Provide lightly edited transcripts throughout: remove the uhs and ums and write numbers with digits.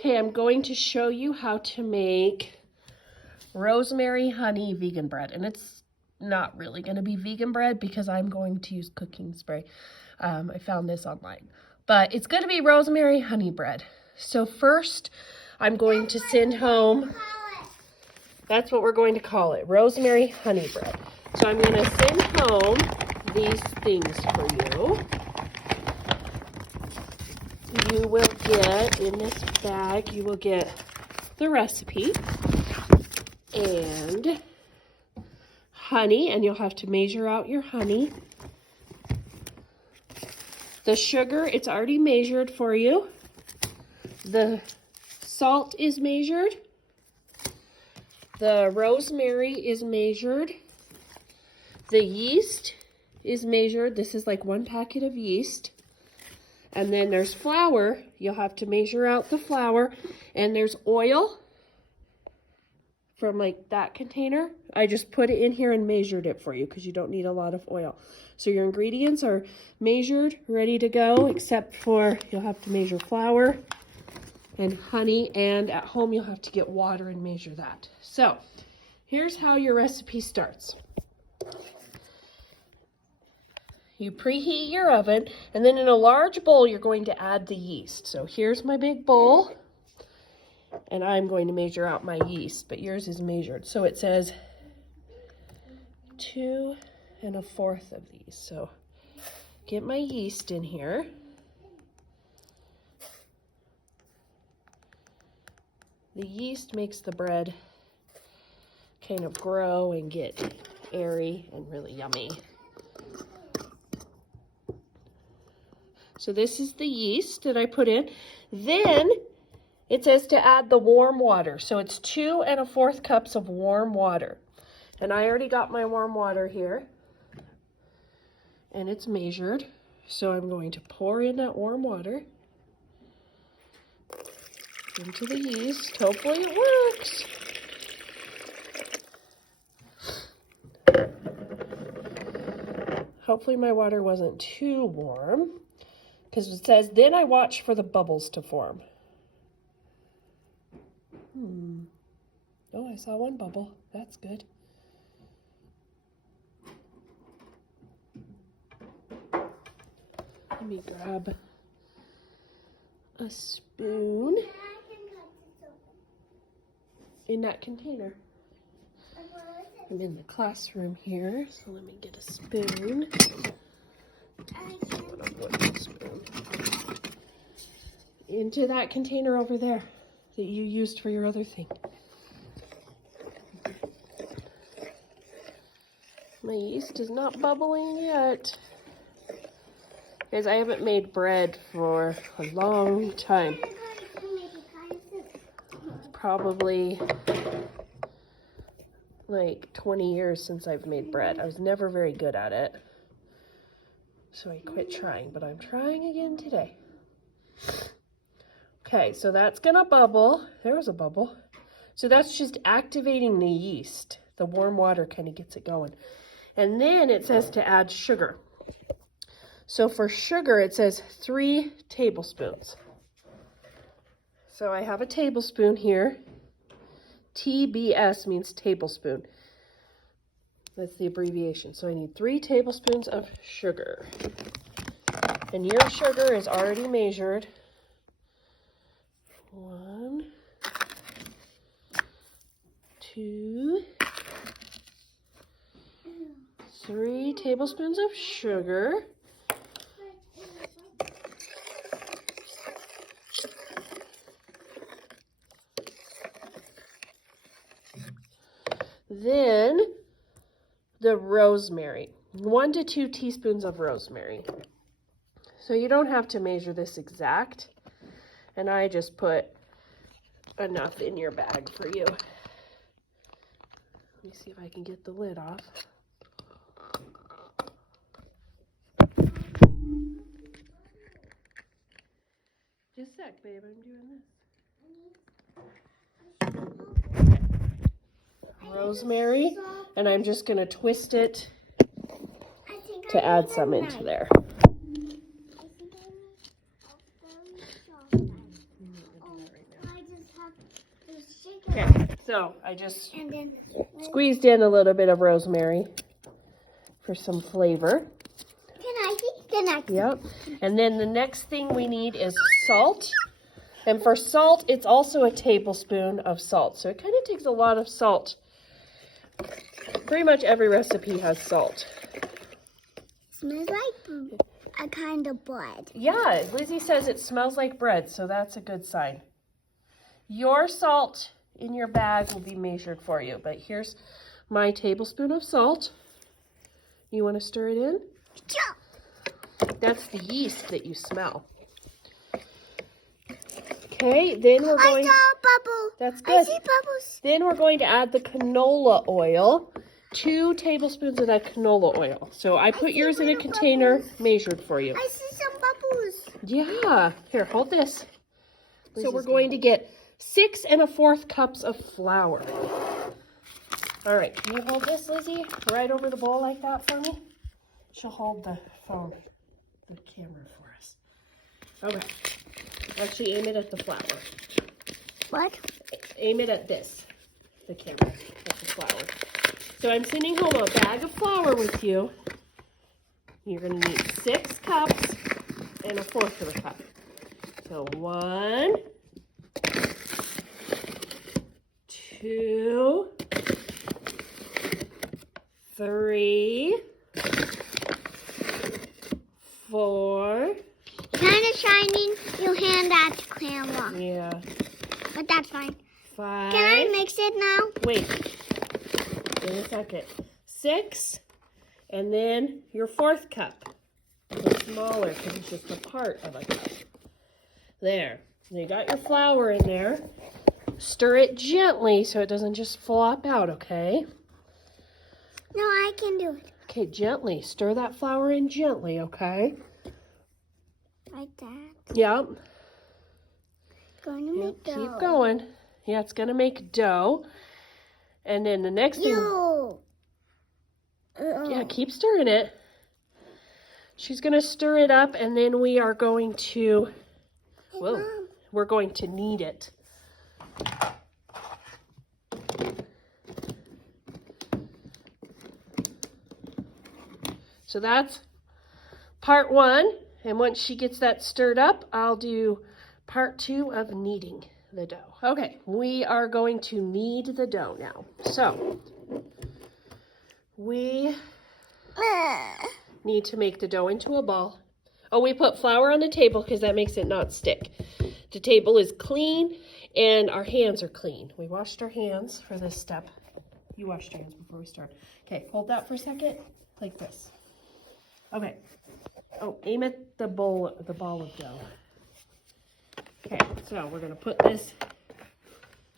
Okay, I'm going to show you how to make rosemary honey vegan bread. And it's not really going to be vegan bread because I'm going to use cooking spray. I found this online. But it's going to be rosemary honey bread. So first, I'm going to send home, that's what we're going to call it, rosemary honey bread. So I'm going to send home these things for you. You will get, in this bag, you will get the recipe and honey, and you'll have to measure out your honey. The sugar, it's already measured for you. The salt is measured. The rosemary is measured. The yeast is measured. This is like 1 packet of yeast. And then there's flour. You'll have to measure out the flour. And there's oil from like that container. I just put it in here and measured it for you because you don't need a lot of oil. So your ingredients are measured, ready to go, except for you'll have to measure flour and honey, and at home you'll have to get water and measure that. So here's how your recipe starts. You preheat your oven, and then in a large bowl you're going to add the yeast. So here's my big bowl, and I'm going to measure out my yeast, but yours is measured. So it says 2 1/4 of these. So get my yeast in here. The yeast makes the bread kind of grow and get airy and really yummy. So this is the yeast that I put in. Then it says to add the warm water. So it's 2 1/4 cups of warm water. And I already got my warm water here. And it's measured. So I'm going to pour in that warm water into the yeast. Hopefully it works. Hopefully my water wasn't too warm, because it says, then I watch for the bubbles to form. Oh, I saw one bubble. That's good. Let me grab a spoon in that container. I'm in the classroom here, so let me get a spoon. Into that container over there that you used for your other thing. My yeast is not bubbling yet. Guys, I haven't made bread for a long time. Probably like 20 years since I've made bread. I was never very good at it. So I quit trying, but I'm trying again today. Okay, so that's gonna bubble. There was a bubble. So that's just activating the yeast. The warm water kind of gets it going. And then it says to add sugar. So for sugar, it says 3 tablespoons. So I have a tablespoon here. TBS means tablespoon. That's the abbreviation. So I need 3 tablespoons of sugar. And your sugar is already measured. 1, 2, 3 tablespoons of sugar. Then the rosemary, 1 to 2 teaspoons of rosemary. So you don't have to measure this exact, and I just put enough in your bag for you. Let me see if I can get the lid off. Just a sec, babe, I'm doing this. Rosemary, and I'm just going to twist it to add some into there. So I just And then squeezed in a little bit of rosemary for some flavor. Can I? Yep. And then the next thing we need is salt. And for salt, it's also a tablespoon of salt. So it kind of takes a lot of salt. Pretty much every recipe has salt. Smells like a kind of bread. Yeah, Lizzie says it smells like bread, so that's a good sign. Your salt in your bag will be measured for you, but here's my tablespoon of salt. You want to stir it in? That's the yeast that you smell. Okay, then we're going... I saw a bubble. That's good. I see bubbles. Then we're going to add the canola oil. 2 tablespoons of that canola oil. So I put yours in a container measured for you. I see some bubbles. Yeah. Here, hold this. So we're going to get 6 1/4 cups of flour. All right, can you hold this, Lizzie, right over the bowl like that for me? She'll hold the phone, the camera for us. Okay. Actually, aim it at the flour. What? Aim it at this, the camera, at the flour. So I'm sending home a bag of flour with you. You're going to need 6 cups and 1/4 of a cup. So 1, 2, 3, 4. Kind of shining your hand at the camera. Yeah. But that's fine. 5. Can I mix it now? Wait. Wait a second. 6. And then your 4th cup. It's smaller because it's just a part of a cup. There. You got your flour in there. Stir it gently so it doesn't just flop out, okay? No, I can do it. Okay, gently. Stir that flour in gently, okay? Like that. Yep. Going to make dough. Keep going. Yeah, it's going to make dough. And then the next thing... Yeah, keep stirring it. She's going to stir it up, and then we are going to... Whoa. Mom. We're going to knead it. So that's part 1. And once she gets that stirred up, I'll do part 2 of kneading the dough. Okay, we are going to knead the dough now. So we need to make the dough into a ball. Oh, we put flour on the table because that makes it not stick. The table is clean and our hands are clean. We washed our hands for this step. You washed your hands before we start. Okay, hold that for a second, like this. Okay. Oh, aim at the ball of dough. Okay, so we're gonna put this.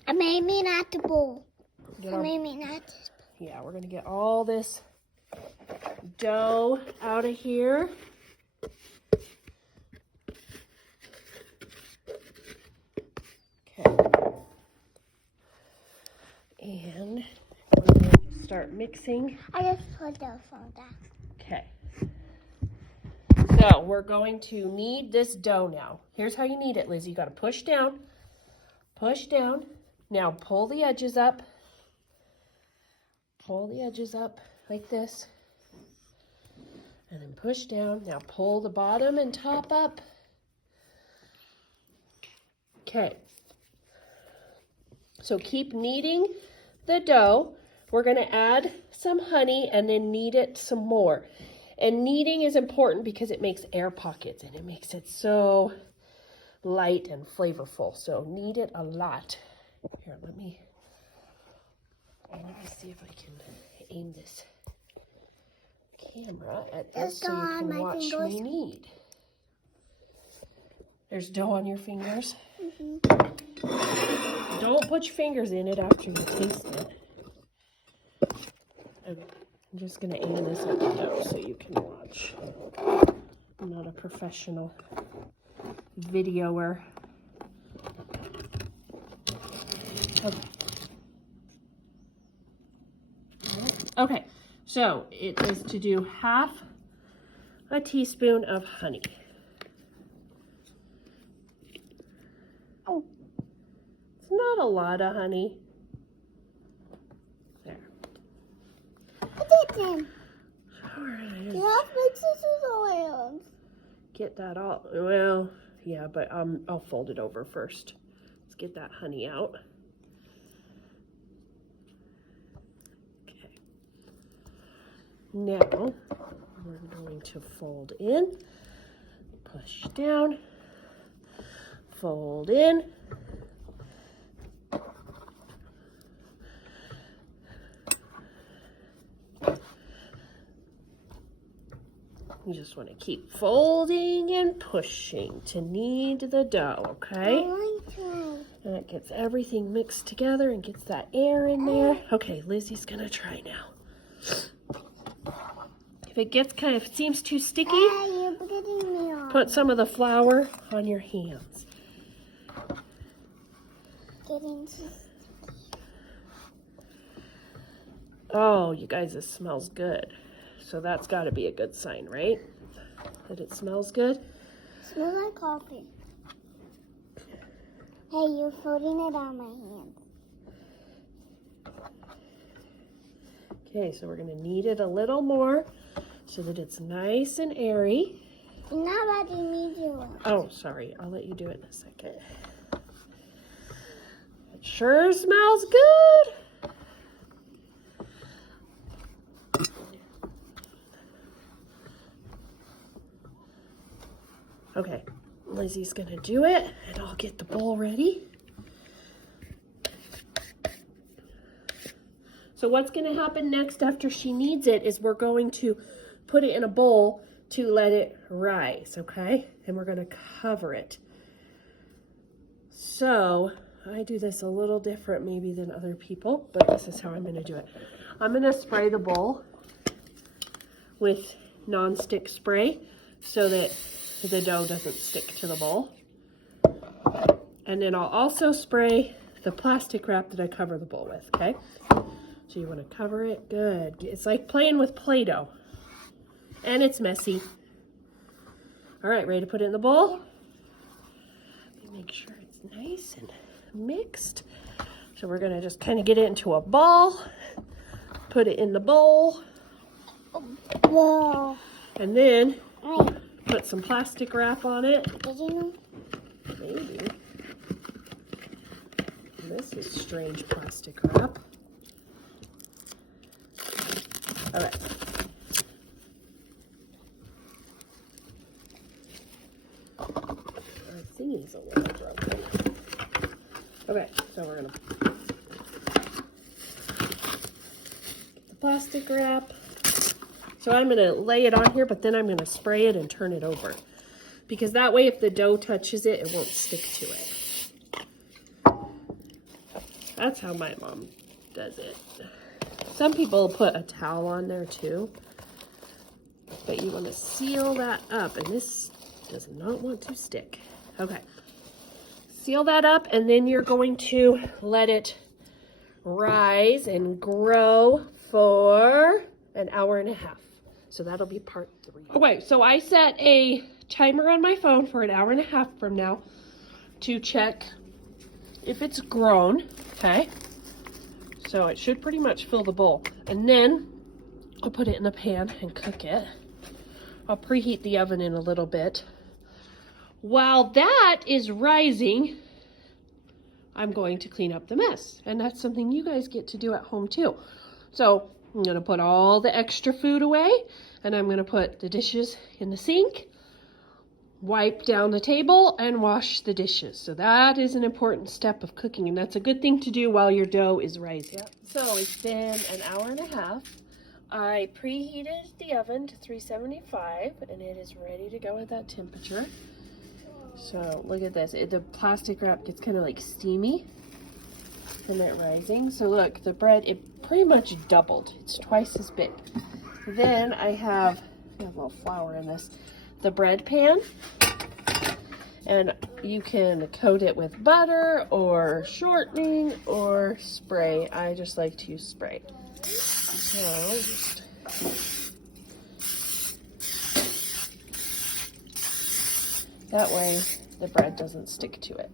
I made me not the bowl. Get I our, made me not. yeah, we're gonna get all this dough out of here. Okay. And we're going to start mixing. I just put the phone down. Okay. So we're going to knead this dough now. Here's how you knead it, Liz. You got to push down. Push down. Now pull the edges up. Pull the edges up like this. And then push down. Now pull the bottom and top up. Okay. So keep kneading the dough. We're going to add some honey and then knead it some more. And kneading is important because it makes air pockets and it makes it so light and flavorful. So knead it a lot. Here, let me see if I can aim this camera at this so you can watch me knead. There's dough on your fingers. Mm-hmm. Don't put your fingers in it after you taste it. Okay. I'm just going to aim this at the dough so you can watch. I'm not a professional videoer. Okay. Okay, so it is to do 1/2 teaspoon of honey. Oh. It's not a lot of honey. Tim, Alright. you have big scissors or hands? Get that all, well, yeah, but I'll fold it over first. Let's get that honey out. Okay. Now, we're going to fold in, push down, fold in. You just want to keep folding and pushing to knead the dough, okay? I like to. And it gets everything mixed together and gets that air in there. Okay, Lizzie's gonna try now. If it gets seems too sticky, Hey, you're getting me off. put some of the flour on your hands. Getting too. Oh, you guys, this smells good. So that's got to be a good sign, right? That it smells good? Smells like coffee. Hey, you're folding it on my hand. Okay, so we're gonna knead it a little more so that it's nice and airy. You're not letting me do it. Oh, sorry, I'll let you do it in a second. It sure smells good. Okay, Lizzie's gonna do it, and I'll get the bowl ready. So what's gonna happen next after she kneads it is we're going to put it in a bowl to let it rise, okay? And we're gonna cover it. So I do this a little different maybe than other people, but this is how I'm gonna do it. I'm gonna spray the bowl with non-stick spray so that the dough doesn't stick to the bowl. And then I'll also spray the plastic wrap that I cover the bowl with, okay? So you want to cover it good. It's like playing with Play-Doh. And it's messy. All right, ready to put it in the bowl? Make sure it's nice and mixed. So we're gonna just kind of get it into a ball, put it in the bowl, Whoa. and then Wait, put some plastic wrap on it. did you know? Maybe. This is strange plastic wrap. All right. Our thingy's a little broken. Okay, so we're gonna get the plastic wrap. So I'm gonna lay it on here, but then I'm gonna spray it and turn it over. Because that way if the dough touches it, it won't stick to it. That's how my mom does it. Some people put a towel on there too. But you want to seal that up, and this does not want to stick. Okay. Seal that up, and then you're going to let it rise and grow for an hour and a half. So that'll be part 3. Okay, so I set a timer on my phone for an hour and a half from now to check if it's grown, okay? So it should pretty much fill the bowl. And then I'll put it in a pan and cook it. I'll preheat the oven in a little bit. While that is rising, I'm going to clean up the mess. And that's something you guys get to do at home too. So I'm gonna put all the extra food away, and I'm gonna put the dishes in the sink, wipe down the table, and wash the dishes. So that is an important step of cooking, and that's a good thing to do while your dough is rising. Yep. So it's been an hour and a half. I preheated the oven to 375, and it is ready to go at that temperature. So look at this. The plastic wrap gets kind of like steamy from it rising. So look, the bread, it pretty much doubled. It's twice as big. Then I have a little flour in this. The bread pan, and you can coat it with butter or shortening or spray. I just like to use spray. So just that way the bread doesn't stick to it.